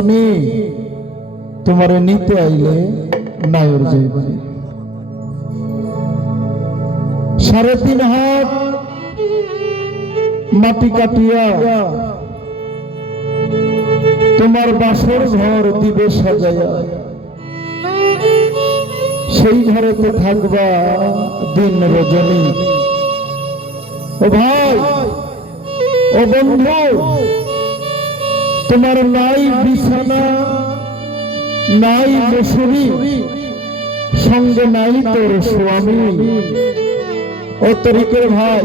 শুনছনি তোমারে নিতে আইলে নায়র যাইবে সাড়ে তিন হাত মাটি কাটিয়া তোমার বাসর ঘর দিবে সাজাইয়া। সেই ঘরেতে থাকবা দিন রজনী। ও ভাই, ও বন্ধু তোমার নাই বিছানা নাই মশুরি সঙ্গে নাই তোর স্বামী। ও তরিকের ভাই,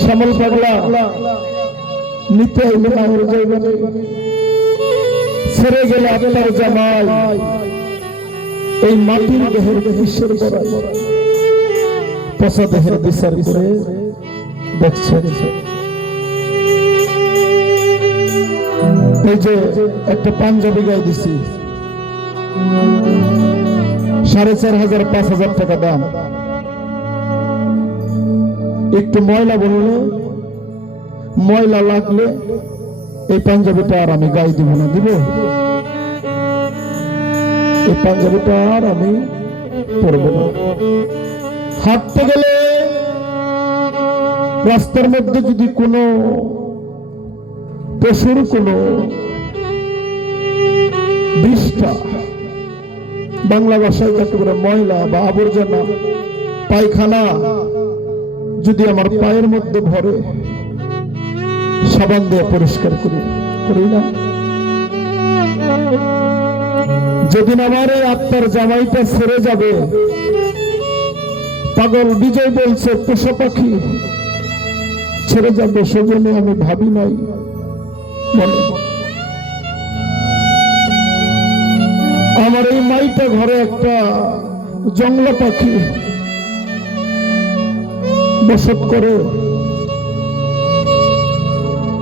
শ্যামল পাগলা, নিতে হইলে আমার যাইবে ছেড়ে গেলে আপনার জামাই। এই মাটির দেহের বিশ্বের পচা দেহের বিচার করে দেখছে। এই যে একটা পাঞ্জাবি গায়ে দিছি। সাড়ে চার হাজার, পাঁচ হাজার টাকা দাম। একটু ময়লা বললে, ময়লা লাগলে এই পাঞ্জাবিটা আর আমি গায়ে দিব না, দিব? এই পাঞ্জাবিটা আর আমি পরব না। হাঁটতে গেলে রাস্তার মধ্যে যদি কোনো পশুর কোনো বিষ্ঠা। বাংলা ভাষায় যাকে বলে ময়লা বা আবর্জনা, পায়খানা যদি আমার পায়ের মধ্যে ভরে, সাবান দিয়ে পরিষ্কার করি করি না? যেদিন আমার এই আত্মার জামাইটা ছেড়ে যাবে, পাগল বিজয় বলছে পশু পাখি, ছেড়ে যাবে, সেজন্য আমি ভাবি নাই। মনে আমার এই মাইটা ঘরে একটা জঙ্গলা পাখি বসত করে।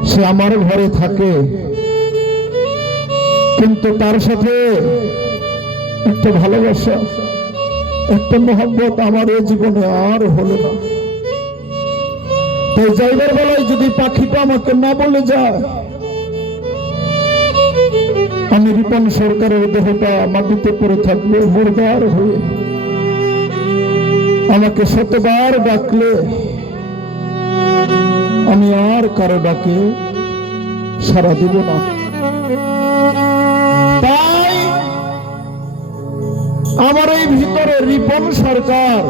সে আমার ঘরে থাকে। কিন্তু তার সাথে একটা ভালোবাসা, একটা মোহাম্মত আমার এই জীবনে আর হলো না। তাই যাইবার বেলায় যদি পাখিটা আমাকে না বলে যায় রিপন সরকারের দেহটা মাটিতে পড়ে থাকবে মুরদার হয়ে। আমাকে শতবার ডাকলে, আমি আর কারও ডাকে সারা দিব না। তাই আমার এই ভিতরে রিপন সরকার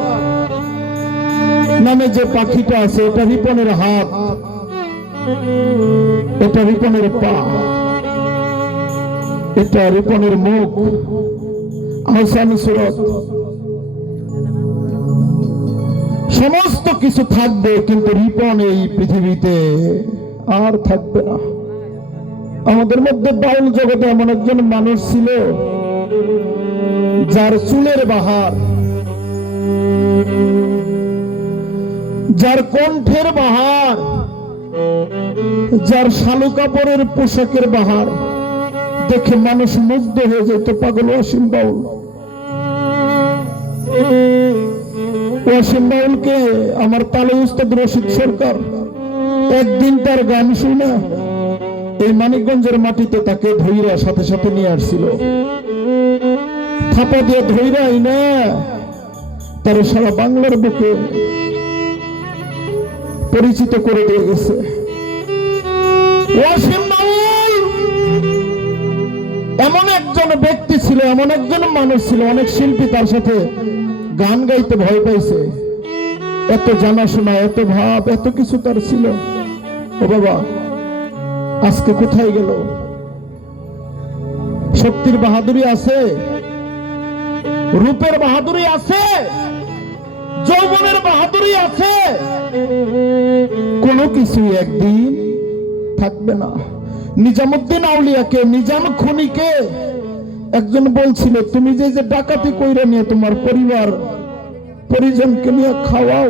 নামে যে পাখিটা আছে, এটা রিপনের হাত, এটা রিপনের পা। এটা রিপনের মুখ। আহসান সুরত। সমস্ত কিছু থাকবে, কিন্তু রিপন এই পৃথিবীতে আর থাকবে না। আমাদের মধ্যে বাউল জগতে এমন একজন মানুষ ছিল, যার চুলের বাহার, যার কণ্ঠের বাহার, যার শালু কাপড়ের পোশাকের বাহার দেখে মানুষ মুগ্ধ হয়ে যেত পাগল অসীম বাউল। ওয়াসিম বাউলকে আমার তালে উস্তাদ রশিদ সরকার, একদিন তার গান শুনে এই মানিকগঞ্জের মাটিতে তাকে ধৈরা সাথে সাথে নিয়ে আসছিল। থাপা দিয়ে ধৈরাই না তার সারা বাংলার বুকে পরিচিত করে দিয়ে গেছে। বাউল এমন একজন ব্যক্তি ছিল, এমন একজন মানুষ ছিল, অনেক শিল্পী তার সাথে গান গাইতে ভয় পাইছে। এত জানাশোনা, এত ভাব, এত কিছু তার ছিল। ও বাবা, আজকে কোথায় গেল? শক্তির বাহাদুরি আছে? রূপের বাহাদুরি আছে? যৌবনের বাহাদুরি আছে? কোনো কিছুই একদিন থাকবে না। নিজামুদ্দিন আউলিয়াকে, নিজাম খুনিকে একজন বলছিল, তুমি যে যে ডাকাতি কইরা নিয়ে তোমার পরিবার, পরিজনকে নিয়ে খাওয়াও,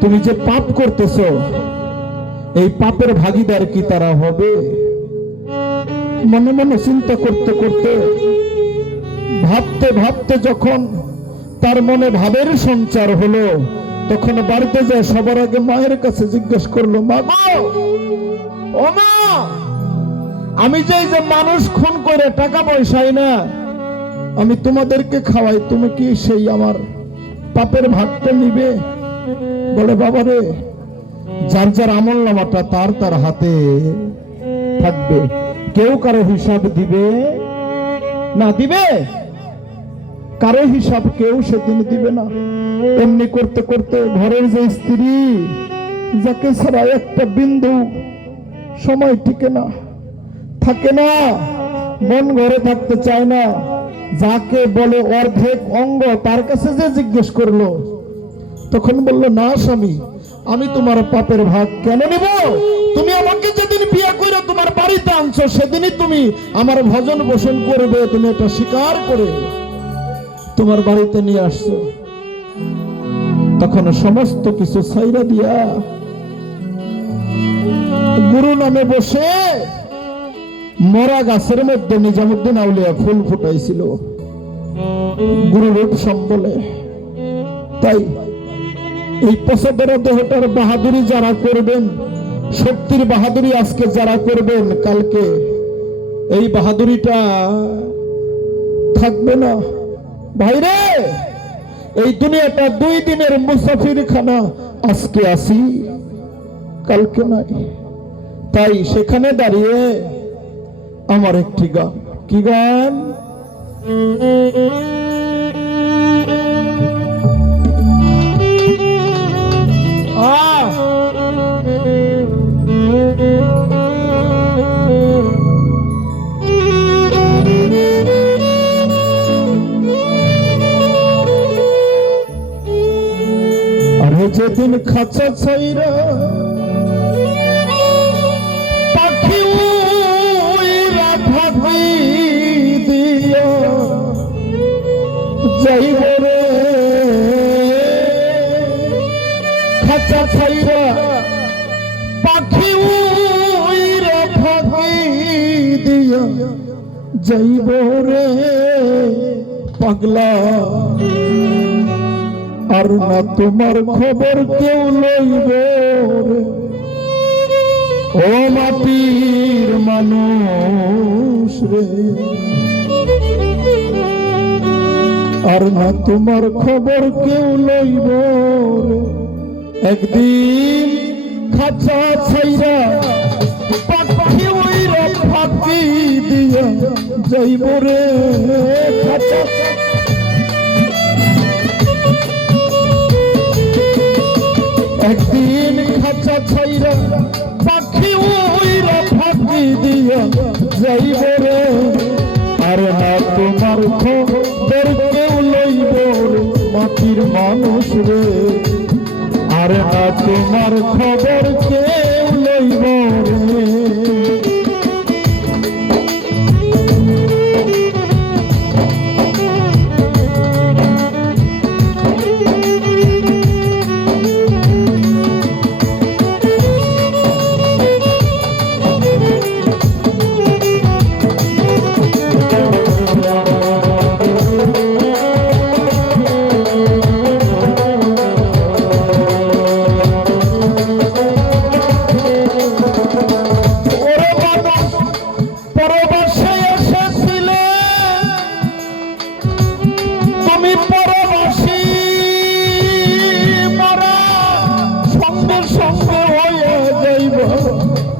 তুমি যে পাপ করতেছ, এই পাপের ভাগিদার কি তারা হবে? মনে মনে চিন্তা করতে করতে, ভাবতে ভাবতে যখন তার মনে ভাবের সঞ্চার হলো তখন বাড়িতে যায়, সবার আগে মায়ের কাছে জিজ্ঞেস করল, মা ও মা, আমি যে যে মানুষ খুন করে টাকা পয়সাই না, আমি তোমাদেরকে খাওয়াই, তুমি কি সেই আমার পাপের ভাগটা নিবে? বলে বাবা রে যার যার আমল নামাটা তার তার হাতে থাকবে। কেউ কারও হিসাব দিবে না, দিবে? কারও হিসাব কেউ সেদিন দিবে না। এমনি করতে করতে ঘরের যে স্ত্রী, যাকে ছাড়া একটা বিন্দু সময় টিকে না, থাকে না, মন ঘরে থাকতে চায় না, যাকে বলে অর্ধেক অঙ্গ তার কাছে যে জিজ্ঞেস করল, তখন বলল, না স্বামী, আমি তোমার পাপের ভাগ কেন নিব? তুমি আমাকে যেদিন বিয়ে করে তোমার বাড়িতে আনছো, সেদিনই তুমি আমার ভজন পোষণ করবে, তুমি এটা স্বীকার করে তোমার বাড়িতে নিয়ে আসছো। তখন সমস্ত কিছু ছাইরা দিয়া গুরু নামে বসে মরা গাছের মধ্যে নিজামুদ্দিন আউলিয়া ফুল ফুটাইছিল। গুরুরূপ সম্বলে। তাই এই পশাদরা দেহটার বাহাদুরি যারা করবেন, শক্তির বাহাদুরি আজকে যারা করবেন, কালকে এই বাহাদুরিটা থাকবে না। ভাইরে, এই দুনিয়াটা দুই দিনের মুসাফির খানা আজকে আসি, কালকে নাই। তাই সেখানে দাঁড়িয়ে আমার একটি গান। কি গান? যেদিন খাঁচা ছাইরা পাখি ভাবি দিয়া যাইব রে। খাঁচা পাখি ভাবি দিয়া যাইব রে, পাগলা। আর না তোমার খবর কেউ লইব ও মাটির মানুষ রে। আর না তোমার খবর কেউ লইব একদিন খাঁচা ছাইরা পাখি উইরা ফাঁকি দিয়া যাইব রে। খাঁচা একদিন খাঁচা ছাইরা পাখি উইরা ফাঁকি দিয়া যাইব রে। আর না তোমার খবর কেউ লইব মাটির মানুষ রে। আর না তোমার খবর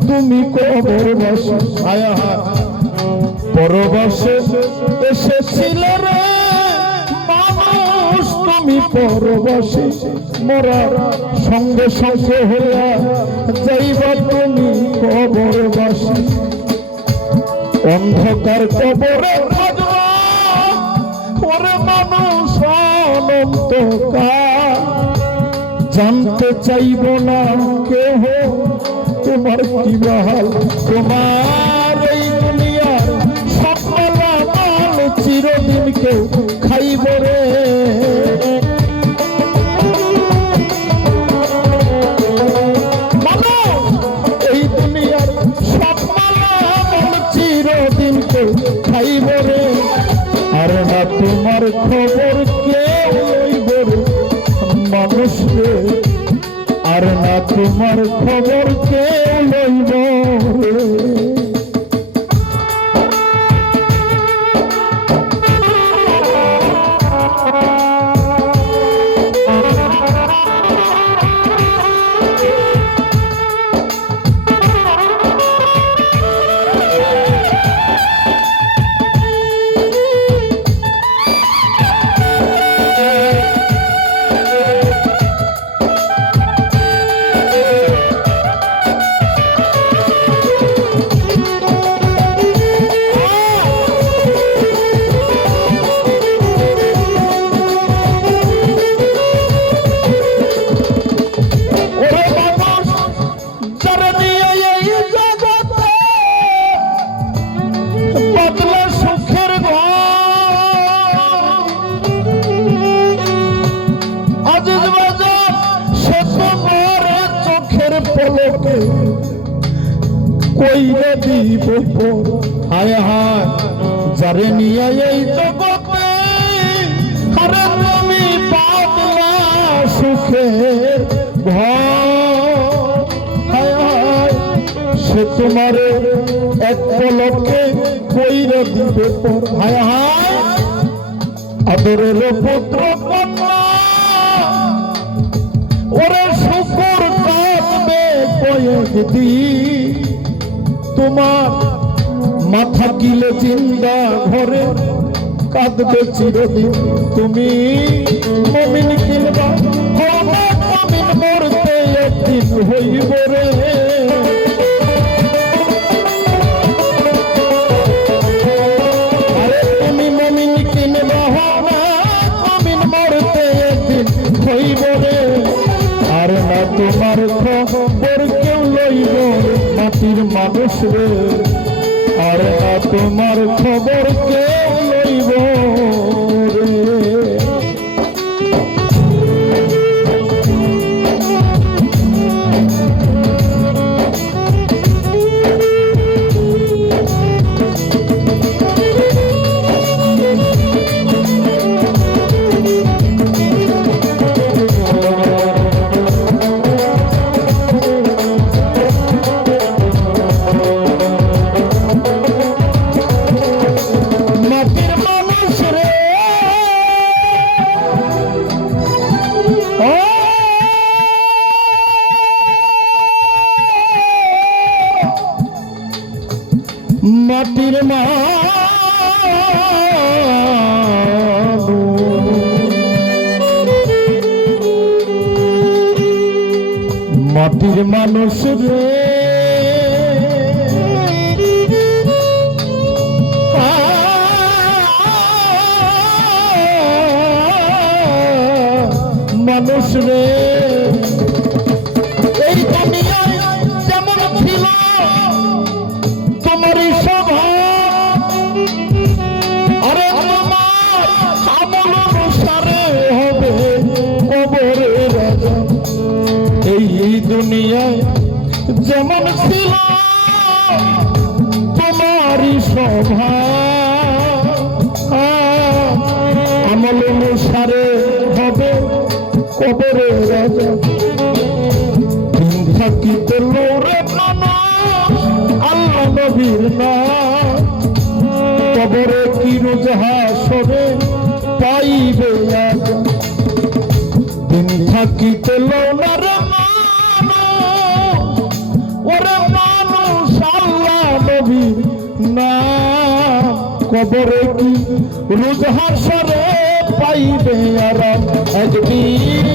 তুমি কবরবাসী হায় হায় পরবাসে এসেছিলে রে মানুষ তুমি পরবাসী। মরার সঙ্গে সঙ্গে হইয়া যাইবা তুমি অন্ধকার কবরে ওরে মানুষ অনন্তকাল জানতে চাইব না কেহ তোমার কি বহাল তোমার এই দুনিয়ার সকল চিরদিন কেউ খাইব রে। তোমার খবর লইব? লোকে কইরে দিব। হায় হায়, যারে নিয়ে এই জগতে তুমি হায় সে তোমার এক পলকে কইরে দিবে হায় হায়, আদরের পুত্র কয়েকদি তোমার মাথা কিলে চিন্তা ঘরে কাঁদবে চিরদিন। তুমি মমিন কিনবা মমিন মরতে একদিন হইব আরে না তোমার খবর মাটির মানুষ রে আর না তোমার খবর কেউ লইব? মাটির মানুষ রে। মানুষ রে। দুনিয়ায় যেমন ছিল, তোমারই স্বভাব আমল অনুসারে হবে কবরে রাজা। থাকিতে লোরে আল্লাহ নবীর নাম কবরে কি রোজ হাসরে পাইবে দিন থাকিতে লোরে মানুষ কবরে কি রোজ হাসরে পাইবে আরাম? একদিন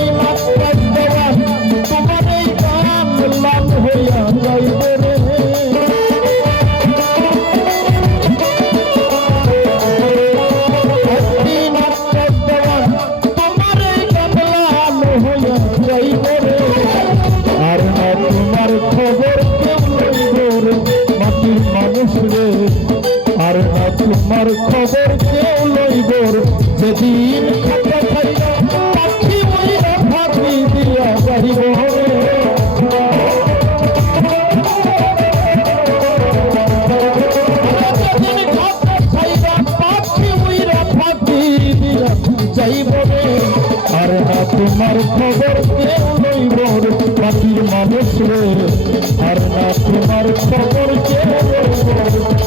তোমার খবর কেউ রইব পাখির মানুষ রে। আর না তোমার খবর কেউ রইব